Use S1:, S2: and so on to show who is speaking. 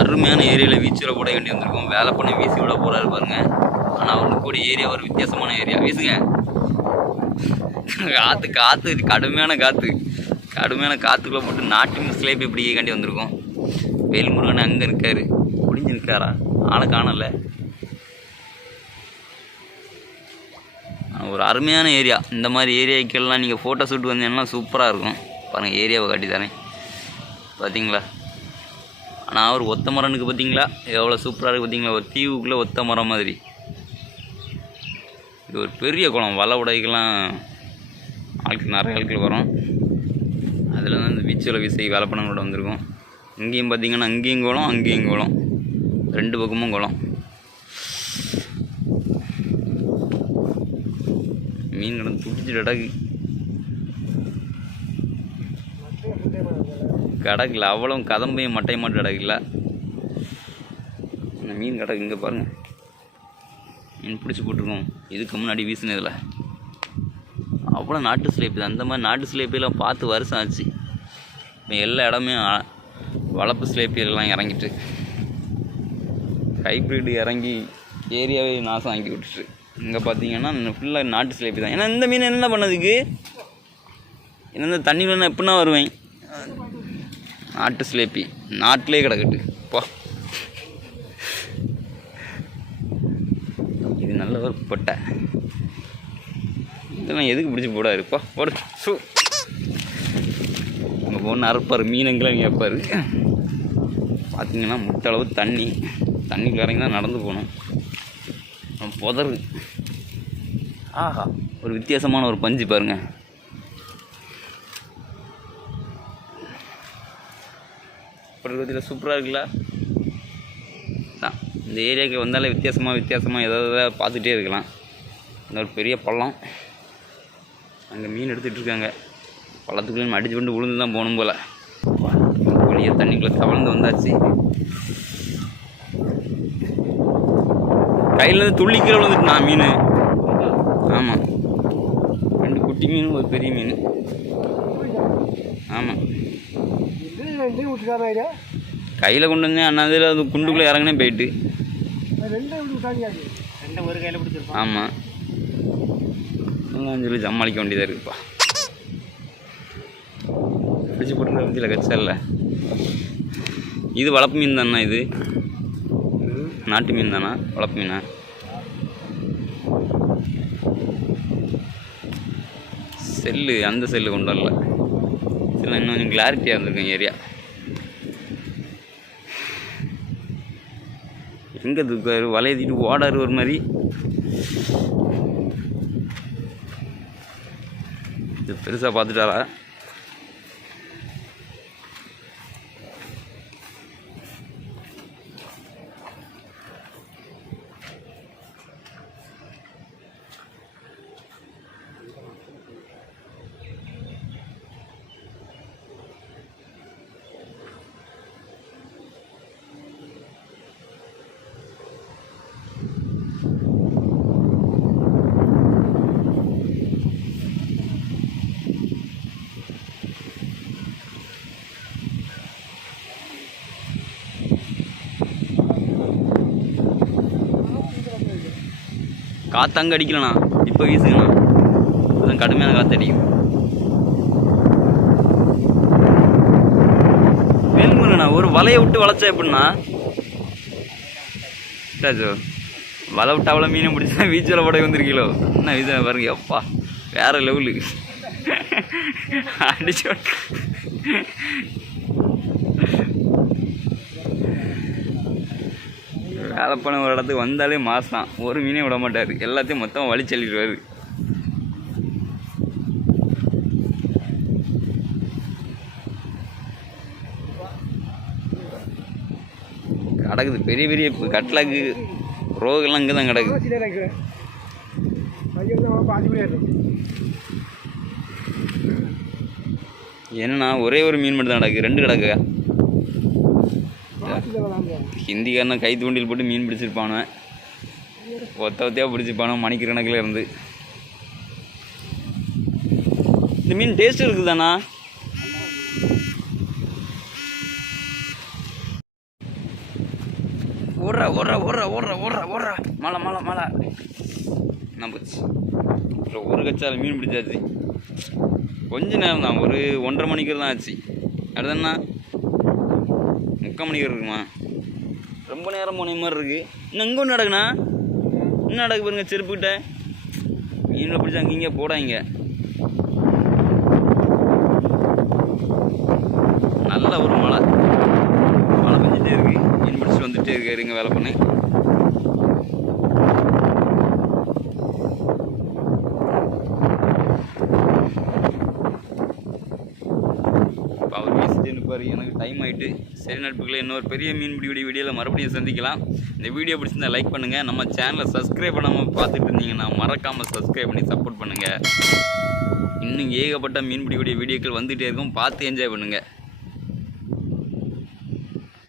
S1: அருமையான ஏரியாவில் வீச்சில் போட வேண்டி வந்திருக்கோம். வேலை பண்ணி வீசி விட போகிறாரு பாருங்க. ஆனால் அவருக்கு கூட ஏரியா ஒரு வித்தியாசமான ஏரியா. வீசுங்க. காற்று காற்று கடுமையான காற்று கடுமையான காற்றுக்குள்ளே போட்டு நாட்டு மிஸ்லேயே போய் பிடிக்காண்டி வந்திருக்கோம். வேல்முருகன் அங்கே நிற்காரு முடிஞ்சு நிற்காரா ஆளை காணலை. ஒரு அருமையான ஏரியா. இந்த மாதிரி ஏரியாக்கெல்லாம் நீங்கள் ஃபோட்டோ ஷூட் வந்தீங்கன்னா சூப்பராக இருக்கும். பாருங்கள் ஏரியாவை காட்டி தானே பார்த்தீங்களா நான் ஒரு ஒத்த மரனுக்கு பார்த்தீங்களா? எவ்வளோ சூப்பராக இருக்குது பார்த்தீங்களா? ஒரு தீவுக்குள்ளே ஒத்த மரம் மாதிரி. இது ஒரு பெரிய குளம். வலை உடைக்கெல்லாம் ஆட்கள் நிறைய ஆட்கள் வரும். அதில் தான் இந்த பீச்சில் விசை வேலைப்பணங்களோட வந்திருக்கும். இங்கேயும் பார்த்தீங்கன்னா அங்கேயும் குளம் அங்கேயும் குளம். ரெண்டு பக்கமும் குளம். மீன் கிடந்து துடிச்சு கிடக்கு. கிடக்குல. அவ்வளோ கதம்பையும் மட்டையும் மட்டும் கிடக்குல. இந்த மீன் கிடக்கு இங்கே பாருங்கள் மீன் பிடிச்சி போட்டிருக்கோம். இதுக்கு முன்னாடி வீசினதில். அவ்வளோ நாட்டு சிலேப்பி. அந்த மாதிரி நாட்டு சிலேப்பியெல்லாம் பார்த்து வருஷம் ஆச்சு. இப்போ எல்லா இடமே வளர்ப்பு சிலேப்பியெல்லாம் இறங்கிட்டு. ஹைப்ரிட் இறங்கி ஏரியாவே நாசம் ஆக்கி விட்டுட்டு. இங்கே பார்த்தீங்கன்னா ஃபுல்லாக நாட்டு சிலேப்பி தான். ஏன்னா இந்த மீன் என்ன பண்ணதுக்கு? என்ன தண்ணியில் எப்படின்னா வருவேன்? நாட்டு சிலேப்பி நாட்டிலே கிடக்கட்டு. போ. இது நல்ல ஒரு பொட்டை. இதெல்லாம் எதுக்கு பிடிச்சி போடாது போ போடு. சூ. அங்கே போன அறுப்பார் மீனுங்களாம் கேட்பார் பார்த்தீங்கன்னா முட்டளவு தண்ணி. தண்ணிக்கு இறங்கி தான் நடந்து போகணும். புதறு புதரு. ஆஹா ஒரு வித்தியாசமான ஒரு பஞ்சு பாருங்கள் பிரகதியில் சூப்பராக இருக்குல்ல? தான் இந்த ஏரியாவுக்கு வந்தாலே வித்தியாசமாக வித்தியாசமாக ஏதாவது பார்த்துட்டே இருக்கலாம். இந்த ஒரு பெரிய பள்ளம். அங்கே மீன் எடுத்துகிட்ருக்காங்க பள்ளத்துக்குள்ளே அடிச்சு கொண்டு விழுந்து தான் போகணும் போல். வெளியே தண்ணிக்குள்ளே தவழ்ந்து வந்தாச்சு. கையிலேருந்து துள்ளிக்கிற விழுந்துட்டு நான் மீன்? ஆமாம் ரெண்டு குட்டி மீன் ஒரு பெரிய மீன். ஆமாம்
S2: ரெண்டு விட்டுட்டாங்க ஐயா?
S1: கையில் கொண்டு வந்தேன் அண்ணாதில் அது குண்டுக்குள்ளே இறங்கினே போயிட்டு.
S2: ரெண்டு விட்டு விட்டாங்க ரெண்டு ஒரு கையில் பிடிச்சிருப்பான்
S1: ஆமாம் எல்லாம் சொல்லி சமாளிக்க வேண்டியதாக இருக்குப்பா. பிடிச்சி போட்டுருக்க பற்றியில் கச்சா இல்லை. இது வளர்ப்பு மீன் தானே இது? நாட்டு மீன் தானா? வளர்ப்பு மீனா? செல்லு அந்த செல்லு கொண்டு வரல. சில இன்னும் கொஞ்சம் கிளாரிட்டியாக இருந்திருக்கும் ஏரியா எங்கே தூக்காரு வளையத்திட்டு ஓடாரு ஒரு மாதிரி. இது பெருசாக பார்த்துட்டாரா? காற்று அங்கே அடிக்கலண்ணா. இப்போ வீசுங்கண்ணா. அதுவும் கடுமையான காற்று அடிக்கும். வேல்முருகண்ணா ஒரு வலையை விட்டு வளைச்சா எப்படின்னா ராஜு வலை விட்டு அவ்வளோ மீனை பிடிச்சா வீச்சில் படை வந்திருக்கீங்களோ? என்ன இது பாருங்க எப்பா. வேறு லெவலு அடிச்சு வேலை பண்ண ஒரு இடத்துக்கு வந்தாலே மாசம் ஒரு மீனே விட மாட்டார். எல்லாத்தையும் மொத்தமாக வழி சொல்லிடுவார். கிடக்குது. பெரிய பெரிய கட்லாக்கு ரோகெல்லாம் இங்கே தான் கிடக்குது. என்னன்னா ஒரே ஒரு மீன் மட்டும் தான் கிடக்கு ரெண்டு கிடக்கு ஹிந்திக்காரன் கை தூண்டில் போட்டு மீன் பிடிச்சிருப்பானு ஒத்த ஒத்தையாக பிடிச்சிருப்பானு மணிக்கணக்கில் இருந்து. இந்த மீன் டேஸ்ட் இருக்குதாண்ணா? ஓடுறா ஓடுறா ஓடுறா ஓடுறா ஓடுற ஓடுறா. மழை மழை மழை. நான் போச்சு? அப்புறம் ஒரு கச்சால மீன் பிடிச்சாச்சு. கொஞ்ச நேரம் தான் ஒரு ஒன்றரை மணிக்கு தான் ஆச்சு அடுத்தண்ணா முக்கால் மணி இருக்குமா? ரொம்ப நேரம் போன மாதிரி இருக்குது இன்னும் இங்கே ஒன்று நடக்குண்ணா? இன்னும் நடக்கு பாருங்க செருப்புக்கிட்ட. மீனில் பிடிச்சி அங்கே இங்கே போடாங்க நல்ல ஒரு மழை. மழை பெஞ்சிட்டே இருக்கு. மீன் பிடிச்சிட்டு வந்துட்டே இருக்காரு இங்கே வேலை பண்ணி இப்போ அவர் பேசிட்டு எனக்கு டைம் ஆகிட்டு சரி நட்புகளை இன்னொரு பெரிய மீன் பிடி வீடியோவில் மறுபடியும் சந்திக்கலாம். இந்த வீடியோ பிடிச்சிருந்தா லைக் பண்ணுங்கள் நம்ம சேனலை சப்ஸ்கிரைப் பண்ணாமல் பார்த்துட்டு இருந்தீங்கன்னா மறக்காமல் சப்ஸ்கிரைப் பண்ணி சப்போர்ட் பண்ணுங்கள் இன்னும் ஏகப்பட்ட மீன்பிடி வீடியோக்கள் வந்துகிட்டே இருக்கும். பார்த்து என்ஜாய் பண்ணுங்கள்